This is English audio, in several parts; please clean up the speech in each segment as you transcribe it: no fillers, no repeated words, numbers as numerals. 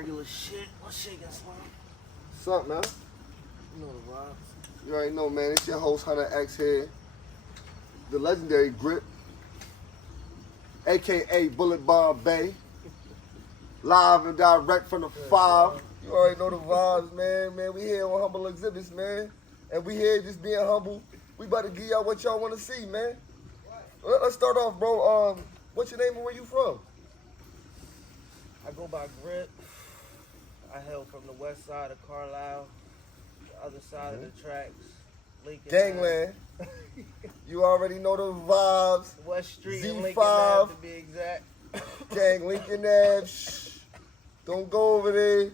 Regular shit. What's shaking, Swamp? What's up, man? You know the vibes. You already know, man. It's your host, Hunna X here. The legendary Grip, a.k.a. Bullet Bomb Bay. Live and direct from the 5. You already know the vibes, man. Man, we here on Humble Exhibits, man. And we here just being humble. We about to give y'all what y'all want to see, man. Let's start off, bro. What's your name and where you from? I go by Grip. I hail from the west side of Carlisle, the other side of the tracks, Lincoln. Gangland. You already know the vibes. West Street and Z5. Lincoln Ave, to be exact. Gang, Lincoln Ave. Shh. Don't go over there.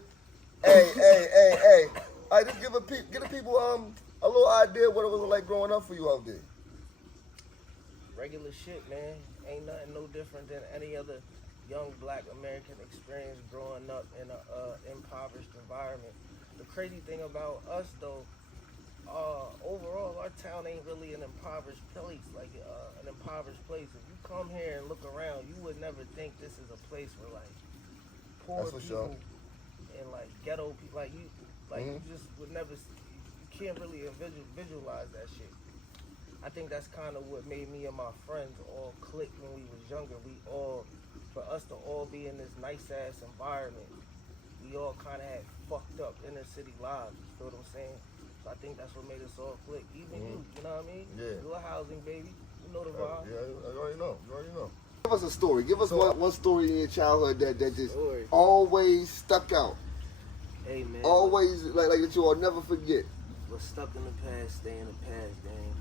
Hey. All right, just give the people a little idea what it was like growing up for you out there. Regular shit, man. Ain't nothing no different than any other young black American experience growing up in an impoverished environment. The crazy thing about us, though, overall, our town ain't really an impoverished place, like an impoverished place. If you come here and look around, you would never think this is a place where, like, poor That's for people sure. and, like, ghetto people, like, you just would never, you can't really visualize that shit. I think that's kind of what made me and my friends all click when we was younger. For us to all be in this nice-ass environment, we all kind of had fucked up inner-city lives, you feel what I'm saying? So I think that's what made us all click. Even you know what I mean? Yeah. Your housing, baby. You know the vibe. Yeah, you already know. Give us a story. Give us one story in your childhood that just always stuck out. Hey, man. Always, like that you will never forget. What's stuck in the past, stay in the past, gang.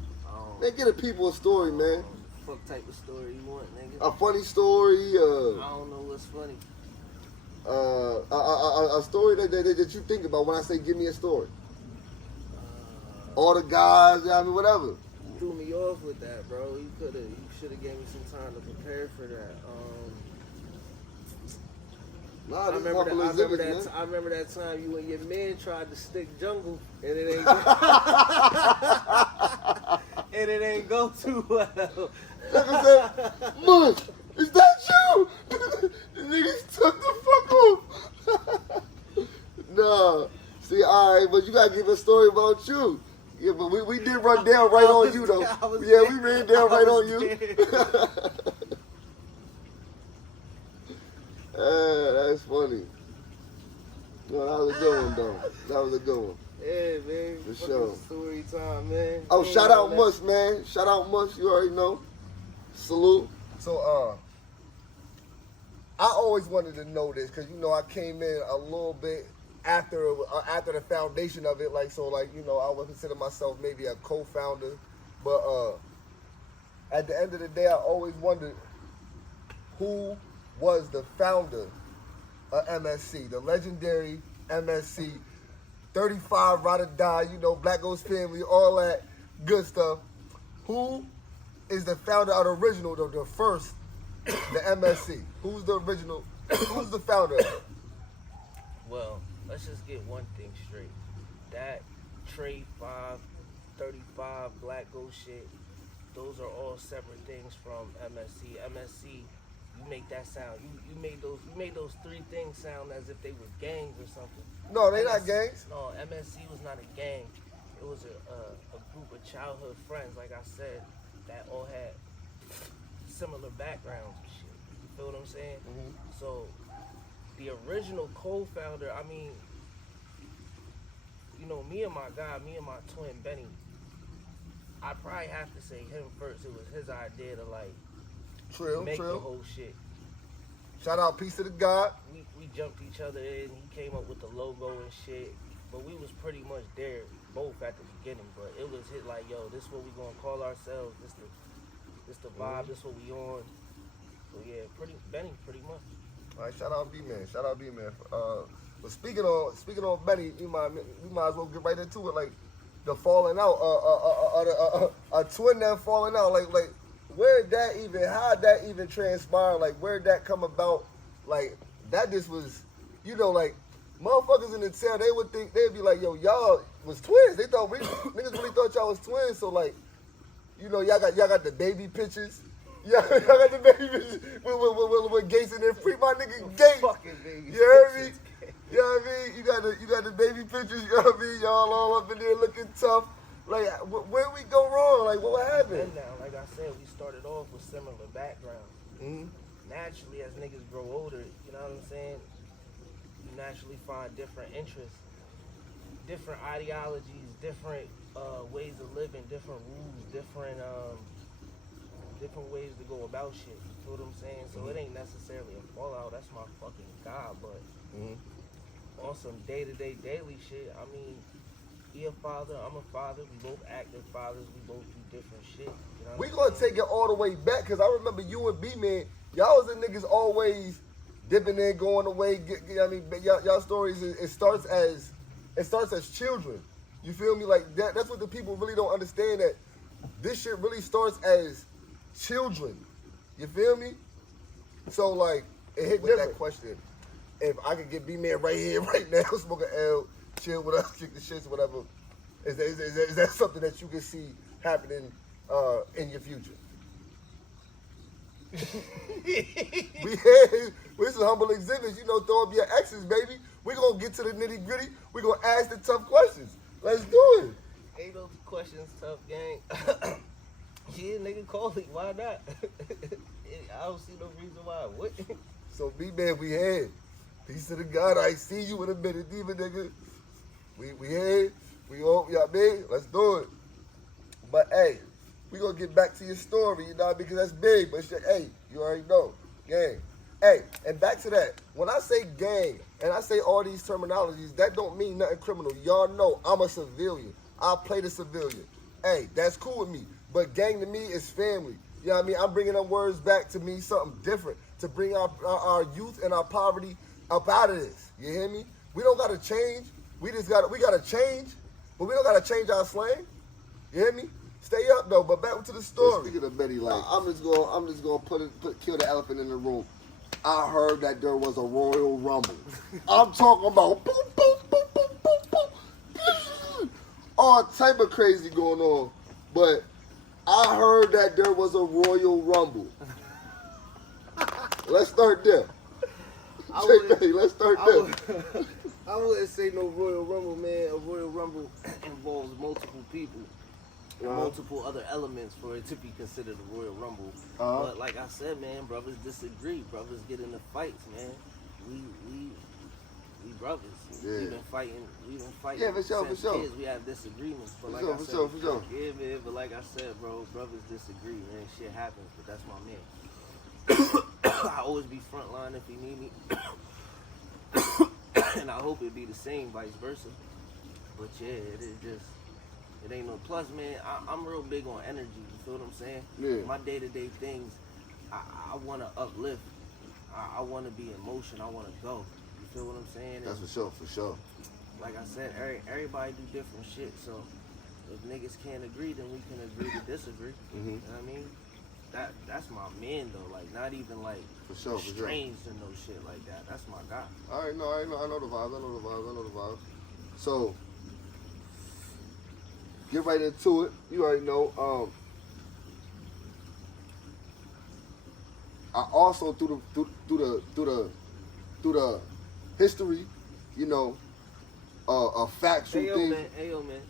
Man, get the people a story, man. Fuck type of story you want, nigga? A funny story. I don't know what's funny. A story that you think about when I say give me a story. All the guys, I mean, whatever. You threw me off with that, bro. You should have gave me some time to prepare for that. Nah, I remember that time you and your man tried to stick jungle and it ain't and it ain't go too well. Nigga said, "Mush, is that you?" The niggas took the fuck off. Nah, see, all right, but you gotta give a story about you. Yeah, but we did run down right on you though. Yeah, we ran down right on you. That's funny. No, that was a good one, though. That was a good one. Yeah, man. For sure. Story time, man. Oh, shout out Mush, man. Shout out Mush. You already know. Salute. So, I always wanted to know this because, you know, I came in a little bit after the foundation of it. Like, so, like, you know, I would consider myself maybe a co-founder. But at the end of the day, I always wondered who was the founder of MSC, the legendary MSC, 35 Ride or Die, you know, Black Ghost Family, all that good stuff. Who is the founder of the original, the first, the MSC? Who's the original? Who's the founder of it? Well, let's just get one thing straight. That Trade 5, 35, Black Ghost shit, those are all separate things from MSC. MSC, you make that sound. You made those three things sound as if they were gangs or something. No, they not gangs. No, MSC was not a gang. It was a group of childhood friends, like I said, that all had similar backgrounds and shit. You feel what I'm saying? Mm-hmm. So the original co-founder, I mean, you know, me and my twin Benny, I'd probably have to say him first. It was his idea to make the whole shit. Shout out, peace to the God. We jumped each other in. He came up with the logo and shit. But we was pretty much there both at the beginning. But it was hit like, yo, this what we gonna call ourselves. This the vibe. This what we on. So yeah, Benny pretty much. All right, shout out B-Man. But speaking on Benny, we might as well get right into it. Like the falling out, a twin that falling out. Like how'd that even transpire? Like, where'd that come about? Like, that just was, you know, like, motherfuckers in the town, they'd be like, yo, y'all was twins. They thought niggas really thought y'all was twins. So, like, you know, y'all got the baby pictures. Y'all got the baby pictures with Gates in there. Free my nigga Gates. Fucking baby. You heard me? You know what I mean? You got the baby pictures. You know what I mean? Y'all all up in there looking tough. Like, where we go wrong? Like, what happened? And now, like I said, we started off with similar backgrounds. Mm-hmm. Naturally, as niggas grow older, you know what I'm saying? You naturally find different interests, different ideologies, different ways of living, different rules, different ways to go about shit. You feel what I'm saying? So it ain't necessarily a fallout. That's my fucking God. But on some day-to-day daily shit, I mean, he a father, I'm a father. We both active fathers. We both do different shit. You know We gonna take it all the way back because I remember you and B Man, y'all was the niggas always dipping in, going away. I mean, y'all stories. It starts as children. You feel me? Like that. That's what the people really don't understand. That this shit really starts as children. You feel me? So like it hit with that question. If I could get B Man right here, right now, smoke an L, chill with us, kick the shits, whatever. Is that something that you can see happening in your future? This is humble exhibits, you know, throw up your X's, baby. We gonna get to the nitty gritty. We gonna ask the tough questions. Let's do it. Ain't those questions tough, gang? Yeah, nigga, call it. Why not? I don't see no reason why. What? So, B-Man, we had. Peace to the God. I see you in a minute, diva, nigga. We had. We all, you know what I mean? Let's do it. But, hey, we gonna get back to your story, you know, because that's big. But, hey, you already know. Gang. Hey, and back to that. When I say gang, and I say all these terminologies, that don't mean nothing criminal. Y'all know I'm a civilian. I play the civilian. Hey, that's cool with me. But gang to me is family. You know what I mean? I'm bringing them words back to me, something different, to bring our youth and our poverty up out of this. You hear me? We don't got to change. We got to change, but we don't got to change our slang. You hear me? Stay up, though, but back to the story. Speaking of Betty, like, I'm just going to kill the elephant in the room. I heard that there was a Royal Rumble. I'm talking about boom, boom, boom, boom, boom, boom. All type of crazy going on. But I heard that there was a Royal Rumble. Let's start there. Let's start there. I wouldn't say no Royal Rumble, man. A Royal Rumble involves multiple people. And multiple other elements for it to be considered a Royal Rumble. But like I said, man, brothers disagree. Brothers get into fights, man. We brothers. Yeah. We've been fighting. Yeah, for sure, since for sure. kids. We have disagreements. But For like sure, I for said, sure, for sure. Yeah, man. But like I said, bro, brothers disagree, man. Shit happens. But that's my man. I always be frontline if he need me. And I hope it be the same, vice versa. But yeah, it is just. It ain't no plus, man. I'm real big on energy. You feel what I'm saying? Yeah. My day-to-day things, I want to uplift. I want to be in motion. I want to go. You feel what I'm saying? That's for sure, for sure. Like I said, everybody do different shit. So if niggas can't agree, then we can agree to disagree. You know what I mean? That's my man, though. Like, not even, like, For sure. strange and no shit like that. That's my guy. I know the vibes. So, get right into it. You already know. I also through the history, you know, factual things. Ayo, man.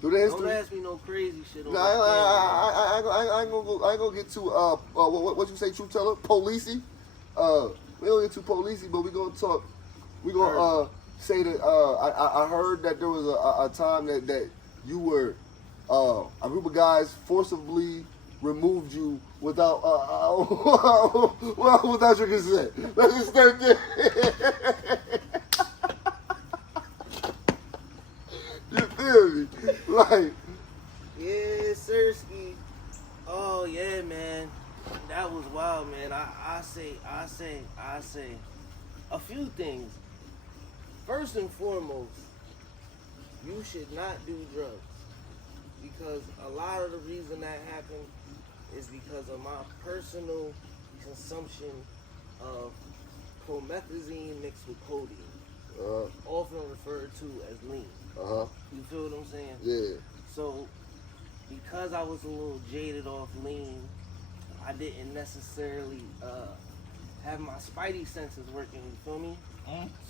Through the history. Don't ask me no crazy shit. On I ain't gonna get too what you say, truth teller, policey. We don't get too policey, but we gonna talk. We gonna say that I heard that there was a time that you were a group of guys forcibly removed you without without your consent. Let's just start there. You feel me? Like, yeah, Sirski. Oh yeah, man. That was wild, man. I say a few things. First and foremost, you should not do drugs. Because a lot of the reason that happened is because of my personal consumption of promethazine mixed with codeine, often referred to as lean. You feel what I'm saying? Yeah. So, because I was a little jaded off lean, I didn't necessarily have my spidey senses working, you feel me?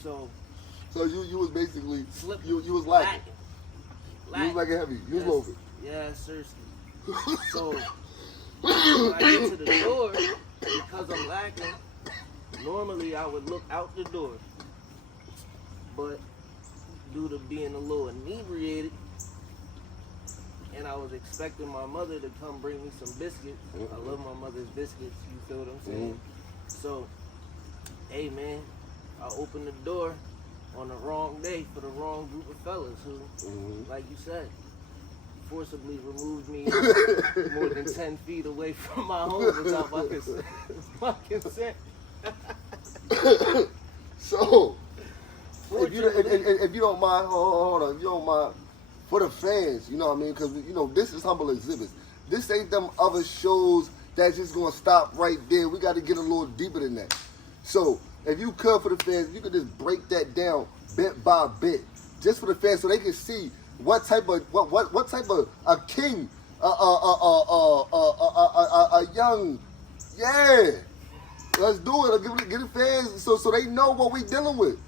So, So you was basically Slipping. you was lacking. Lacking. You was lacking heavy. You was loafing. Yeah, seriously. So when I get to the door, because I'm lacking, normally I would look out the door. But due to being a little inebriated, and I was expecting my mother to come bring me some biscuits. I love my mother's biscuits, you feel what I'm saying? So, hey man, I opened the door on the wrong day for the wrong group of fellas who, like you said, forcibly removed me more than 10 feet away from my home without my consent. So, if you don't mind, hold on, if you don't mind, for the fans, you know what I mean? Because, you know, this is Humble Exhibits. This ain't them other shows that's just going to stop right there. We got to get a little deeper than that. So, if you could, for the fans, you could just break that down bit by bit, just for the fans, so they can see what type of a king, a young, yeah. Let's do it. Get the fans so they know what we dealing with.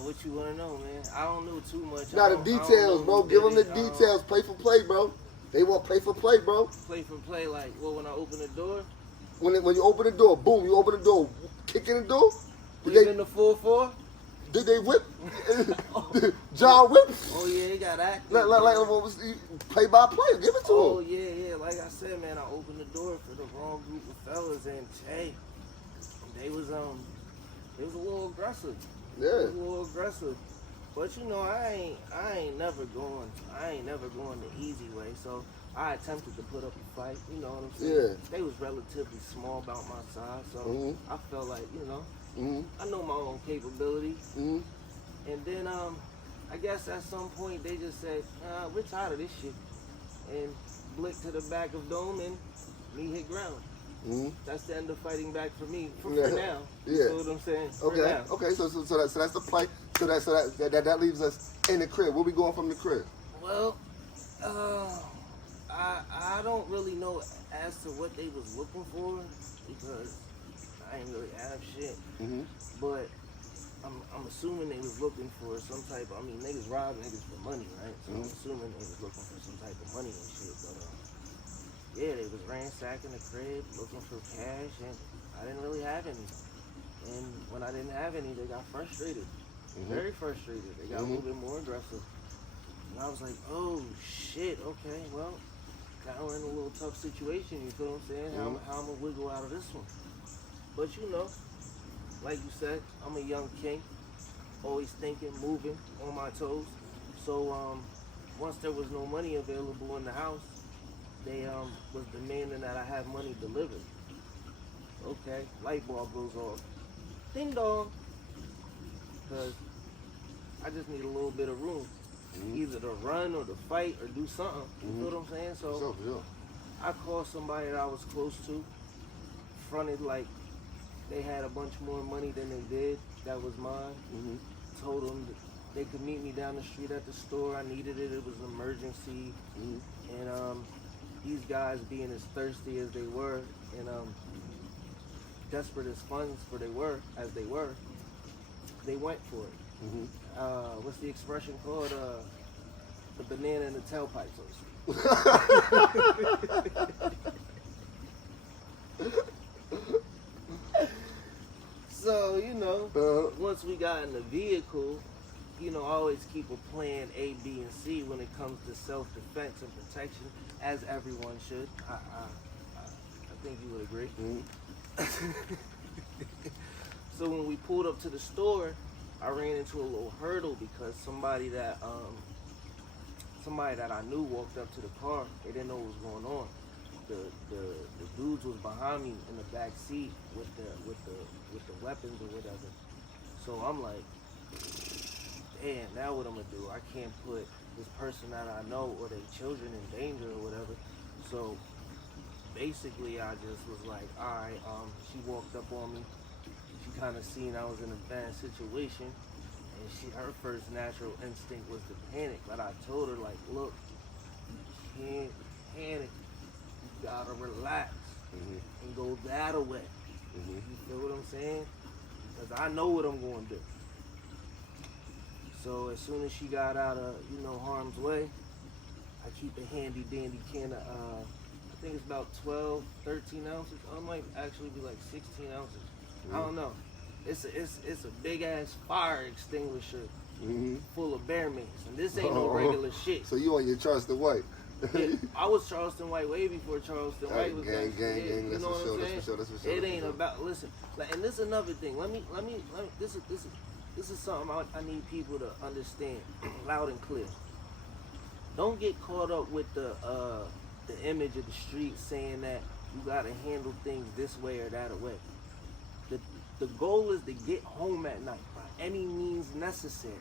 What you want to know, man? I don't know too much. Now the details, bro. Give them the details. Play for play, bro. They want play for play, bro. Play for play, like, well, when I open the door? When you open the door, boom, you open the door. Kick in the door? Did the 4-4? Did they whip? John whip? Oh, yeah, they got active. Play by play. Give it to him. Oh, yeah. Like I said, man, I opened the door for the wrong group of fellas, and, hey, they was a little aggressive. Yeah. A little aggressive. But you know, I ain't never going the easy way. So I attempted to put up a fight, you know what I'm saying? Yeah. They was relatively small about my size, so I felt like, you know, I know my own capabilities. And then I guess at some point they just said, we're tired of this shit. And blicked to the back of Dome and me hit ground. That's the end of fighting back for me for now. You know what I'm saying? Okay. So that's the play. So that leaves us in the crib. Where we going from the crib? Well, I don't really know as to what they was looking for because I ain't really have shit. But I'm assuming they was looking for some type. I mean, niggas rob niggas for money, right? So I'm assuming they was looking for some type of money and shit. But yeah, they was ransacking the crib, looking for cash, and I didn't really have any. And when I didn't have any, they got frustrated. Very frustrated. They got a little bit more aggressive. And I was like, oh, shit, okay, well, now we're in a little tough situation, you feel what I'm saying? How I'm going to wiggle out of this one? But, you know, like you said, I'm a young king, always thinking, moving, on my toes. So once there was no money available in the house, they was demanding that I have money delivered. Okay, light bulb goes off. Ding dong. Because I just need a little bit of room. Either to run or to fight or do something. You know what I'm saying? So I called somebody that I was close to, fronted like they had a bunch more money than they did. That was mine. Told them that they could meet me down the street at the store. I needed it. It was an emergency. And these guys being as thirsty as they were and desperate as funds for they were, they went for it. What's the expression called? The banana in the tailpipe, so to speak. So, you know, once we got in the vehicle, you know, I always keep a plan A, B, and C when it comes to self-defense and protection, as everyone should. I think you would agree. So when we pulled up to the store, I ran into a little hurdle because somebody that I knew walked up to the car. They didn't know what was going on. The dudes was behind me in the back seat with the weapons or whatever. So I'm like, damn, now what I'm gonna do? I can't put this person that I know or their children in danger or whatever. So basically I just was like, all right, she walked up on me. She kind of seen I was in a bad situation, and her first natural instinct was to panic. But I told her, like, look, you can't panic. You gotta relax and go that way. You feel what I'm saying? Because I know what I'm going to do. So as soon as she got out of, you know, harm's way, I keep a handy dandy can of, I think it's about 12, 13 ounces. It might actually be like 16 ounces. I don't know. It's a big ass fire extinguisher full of bear mace, and this ain't no regular shit. So you on your Charleston White? Yeah, I was Charleston White way before Charleston White was gang. You know what I'm saying? That's for sure. It ain't about, listen, like, and this is another thing. Let me. This is something I need people to understand loud and clear. Don't get caught up with the image of the street saying that you gotta handle things this way or that way. The goal is to get home at night by any means necessary.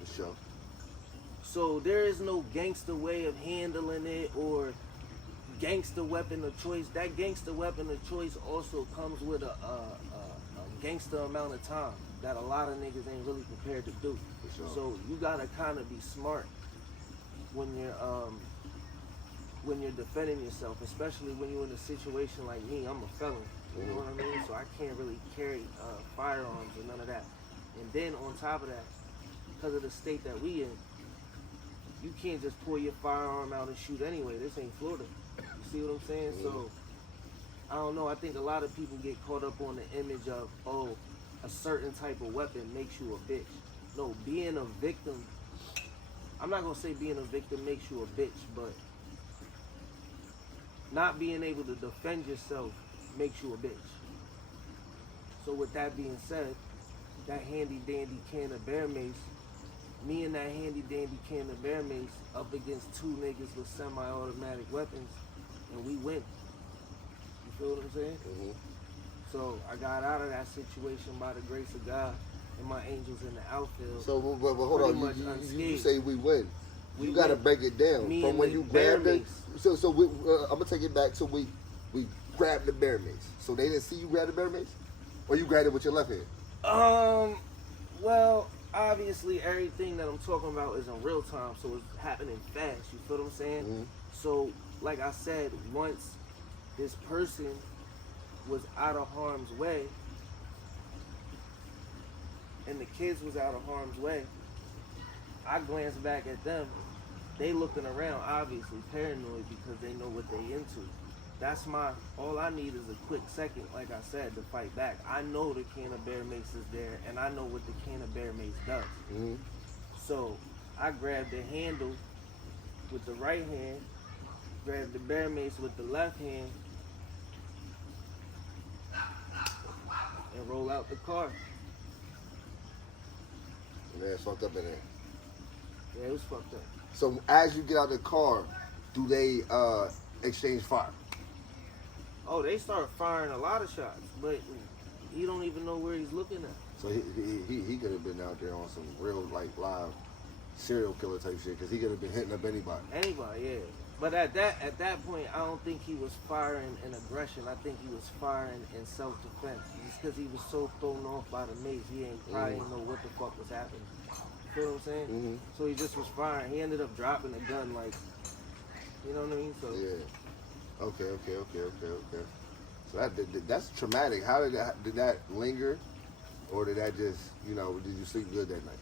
For sure. So there is no gangster way of handling it or gangster weapon of choice. That gangster weapon of choice also comes with a gangster amount of time that a lot of niggas ain't really prepared to do. For sure. So you gotta kind of be smart when you're defending yourself, especially when you're in a situation like me. I'm a felon. You know what I mean? So I can't really carry firearms or none of that. And then on top of that, because of the state that we in, you can't just pull your firearm out and shoot anyway. This ain't Florida. You see what I'm saying? So I don't know. I think a lot of people get caught up on the image of, oh, a certain type of weapon makes you a bitch. No, being a victim, I'm not going to say being a victim makes you a bitch, but not being able to defend yourself makes you a bitch. So with that being said, that handy dandy can of bear mace, me and that handy dandy can of bear mace up against two niggas with semi-automatic weapons, and we win. You feel what I'm saying? So I got out of that situation by the grace of God and my angels in the outfield. So, but hold on, you say we win. We you got to win. break it down Me from when you grabbed it. mace. So we, I'm gonna take it back. So we grabbed the bear mace. So they didn't see you grab the bear mace, or you grabbed it with your left hand. Well, obviously everything that I'm talking about is in real time, so it's happening fast. You feel what I'm saying? So, like I said, once this person was out of harm's way, and the kids was out of harm's way, I glanced back at them. They looking around, obviously paranoid because they know what they into. That's all I need is a quick second, like I said, to fight back. I know the can of bear mace is there, and I know what the can of bear mace does. So I grabbed the handle with the right hand, grabbed the bear mace with the left hand, and roll out the car. Man, it's fucked up in there. Yeah, it was fucked up. So as you get out of the car, do they exchange fire? Oh, they start firing a lot of shots, but he don't even know where he's looking at. So he could have been out there on some real like live serial killer type shit, because he could have been hitting up anybody. Anybody, yeah. But at that point, I don't think he was firing in aggression. I think he was firing in self-defense. Just because he was so thrown off by the mace, he probably didn't know what the fuck was happening. You feel what I'm saying? So he just was firing. He ended up dropping the gun, like, you know what I mean? So yeah. Okay. So that's traumatic. How did that linger, or did that just, you know, did you sleep good that night?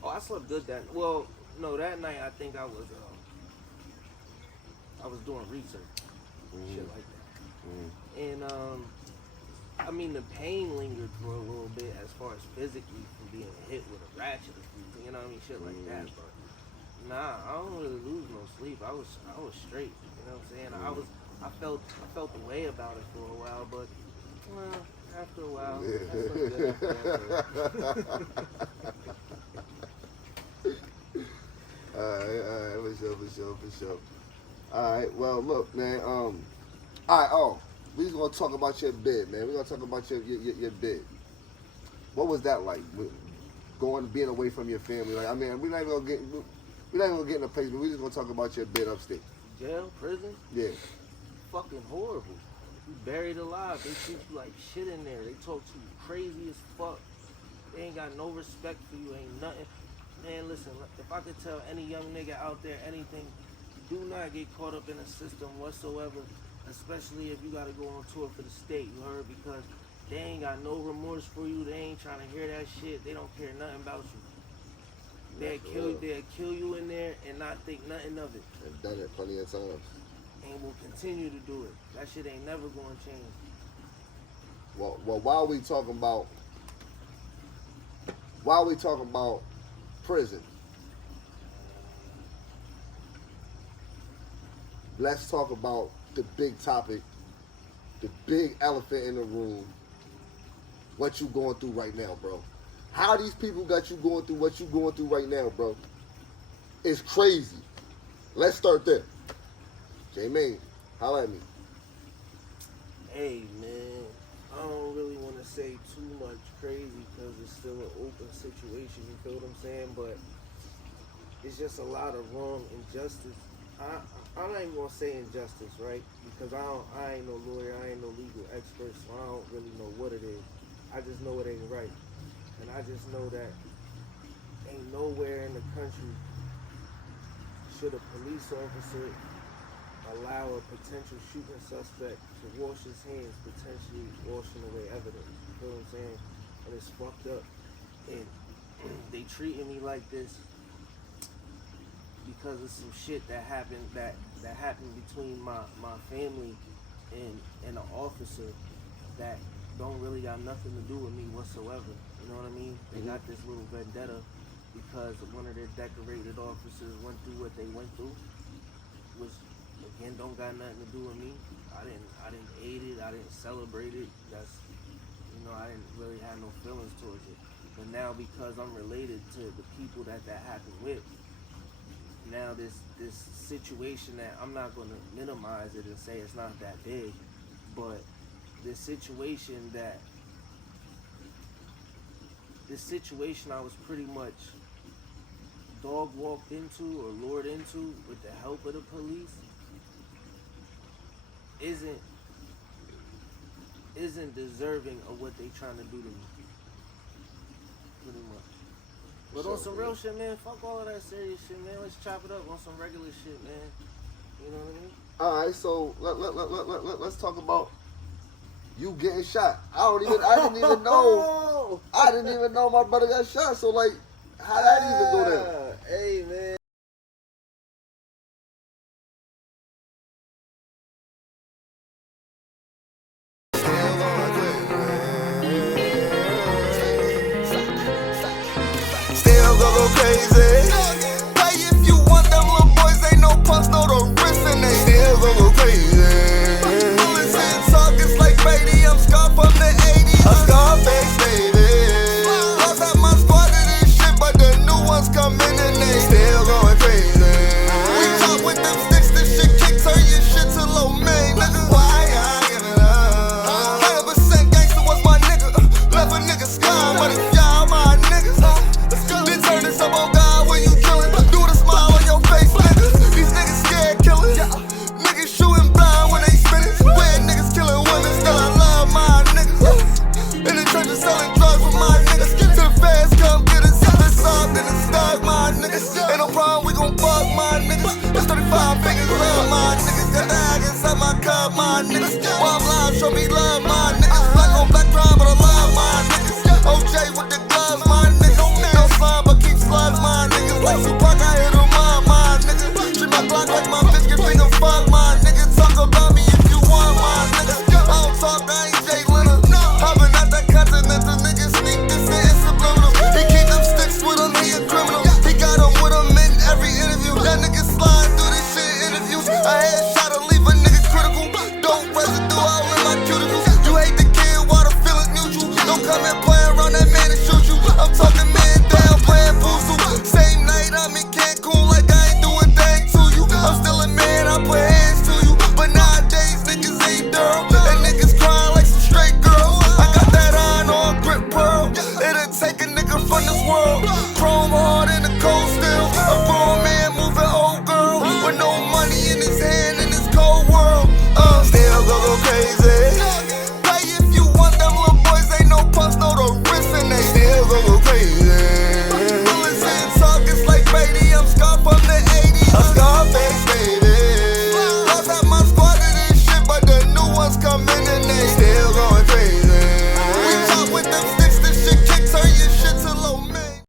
Oh, I slept good that. Well, no, that night I think I was doing research, shit like that, and I mean the pain lingered for a little bit as far as physically from being hit with a ratchet or something, you know what I mean, shit like that. But nah, I don't really lose no sleep. I was straight, you know what I'm saying? I felt the way about it for a while, but after a while, Alright, for sure. Alright, well, look, man, we just gonna talk about your bid, man. We're gonna talk about your bid. What was that like, being away from your family? Like, I mean, we're not even gonna get in a place, but we're just gonna talk about your bid upstate. Jail, prison? Yeah. Fucking horrible. You buried alive. They treat you like shit in there. They talk to you crazy as fuck. They ain't got no respect for you. Ain't nothing. Man, listen, if I could tell any young nigga out there anything, do not get caught up in a system whatsoever, especially if you got to go on tour for the state, you heard? Because They ain't got no remorse for you. They ain't trying to hear that shit. They don't care nothing about you. They'll kill you in there and not think nothing of it. I've done it plenty of times. And will continue to do it. That shit ain't never going to change. Well, while we talking about prison, let's talk about the big topic, the big elephant in the room. What you going through right now, bro? How these people got you going through what you going through right now, bro? It's crazy. Let's start there. J Mane, holla at me. Hey, man. I don't really want to say too much crazy because it's still an open situation, you feel what I'm saying? But it's just a lot of wrong injustice. I'm not even going to say injustice, right? Because I ain't no lawyer, I ain't no legal expert, so I don't really know what it is. I just know it ain't right. And I just know that ain't nowhere in the country should a police officer allow a potential shooting suspect to wash his hands, potentially washing away evidence. You feel what I'm saying? And it's fucked up. And they treating me like this because of some shit that happened between my family and an officer that don't really got nothing to do with me whatsoever. You know what I mean? They got this little vendetta because one of their decorated officers went through what they went through, which again don't got nothing to do with me. I didn't aid it, I didn't celebrate it. I didn't really have no feelings towards it. But now because I'm related to the people that happened with, now this situation that I'm not gonna minimize it and say it's not that big, but this situation I was pretty much dog walked into or lured into with the help of the police isn't deserving of what they trying to do to me. Pretty much. But on some real shit, man, fuck all of that serious shit, man. Let's chop it up on some regular shit, man. You know what I mean? Alright, so let's talk about you getting shot. I didn't even know. I didn't even know my brother got shot. So like, how that even go down? Hey, man. Still go crazy. Pay if you want them little boys, ain't no punks, no the wrist, and they still go crazy. Bullets and targets like Brady, I'm Scar from the 80s. I'm Scarface, baby. Lost out my squad of this shit, but the new ones coming and they still going crazy. We talk with them sticks, this shit kick, turn your shit to low main, nigga. Why y'all giving up? 100% gangster was my nigga. Left a nigga scar, but it's y'all my niggas. Then turn this up on God when you killin'. Do the smile on your face, niggas. These niggas scared killers. Niggas shooting blind when they spinning. Weird niggas killing women, still I love my niggas. In the trenches selling drugs with my niggas. Till the feds come get us. If it's up, then it's stuck, my niggas. Ain't no problem, we gon' fuck my niggas. It's 35 fingers, love my niggas. Got the ag inside my cup, my niggas. While I'm live, show me love,